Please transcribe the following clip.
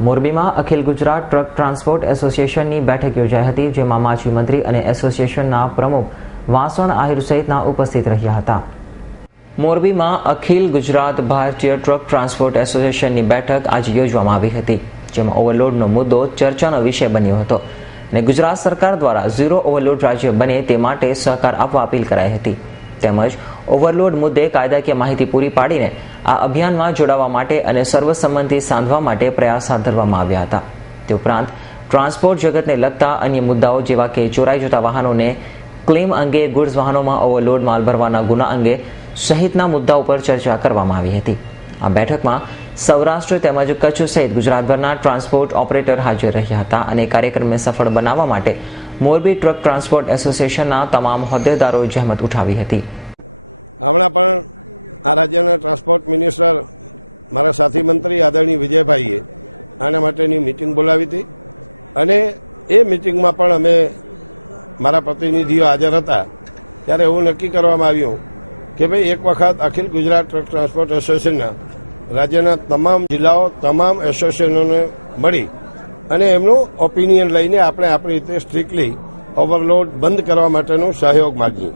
મોરબીમાં અખિલ Gujarat truck transport એસોસિએશનની બેઠક યોજાઈ હતી, જેમાં માજી મંત્રી અને એસોસિએશનના પ્રમુખ વાસણ આહિર સહિતના ઉપસ્થિત રહ્યા હતા. મોરબીમાં અખિલ ગુજરાત ભારતીય ટ્રક ટ્રાન્સપોર્ટ એસોસિએશનની બેઠક આજે યોજવામાં આવી હતી, જેમાં ઓવરલોડનો મુદ્દો ચર્ચાનો વિષય બન્યો હતો અને ગુજરાત સરકાર દ્વારા ઝીરો ઓવરલોડ રાજ્ય બને તે માટે સહકાર આપવા અપીલ કરાઈ હતી. તેમજ ઓવરલોડ મુદ્દે કાયદાકીય માહિતી પૂરી પાડીને આ અભિયાનમાં જોડાવા માટે અને સર્વસંમતિ સાધવા માટે પ્રયાસ હાથ ધરવામાં આવ્યા હતા. તે ઉપરાંત ટ્રાન્સપોર્ટ જગતને લગતા અન્ય મુદ્દાઓ જેવા કે ચોરાઈ જતા વાહનોને ક્લેમ અંગે, ગુડ્સ વાહનોમાં ઓવરલોડ માલ ભરવાના ગુના અંગે સહિતના મુદ્દાઓ પર ચર્ચા કરવામાં આવી હતી. આ બેઠકમાં સૌરાષ્ટ્ર તેમજ કચ્છ સહિત ગુજરાતભરના ટ્રાન્સપોર્ટ ઓપરેટર હાજર રહ્યા હતા અને કાર્યક્રમને સફળ બનાવવા માટે મોરબી ટ્રક ટ્રાન્સપોર્ટ એસોસિએશનના તમામ હોદ્દેદારોએ જહેમત ઉઠાવી હતી. હમણાં પણ આ રાજ્યના ટ્રાન્સપોર્ટ મિનિસ્ટર મારા સાથી મંત્રી આદરણીય વિજયભાઈએ આના માટેની મિટિંગ બોલાવી હતી અને એ મિટિંગમાં પણ અમે મારા પ્રતિનિધિઓ હાજર હતા. ત્યારે એવું નક્કી કરવામાં આવ્યું કે ભાઈ એક વખત અખિલ ગુજરાત ટ્રક ટ્રાન્સપોર્ટ એસોસિએશનના રાજ્યના તમામ જિલ્લાઓ, તમામ એસોસિએશનોને મળી અને એમનું ઓપિનિયન લઈને આપણે આપણી રીતે સ્ટ્રિક્ટલી ઓવરલોડ બંધ કરવા માટેનો સહયોગ માગીએ.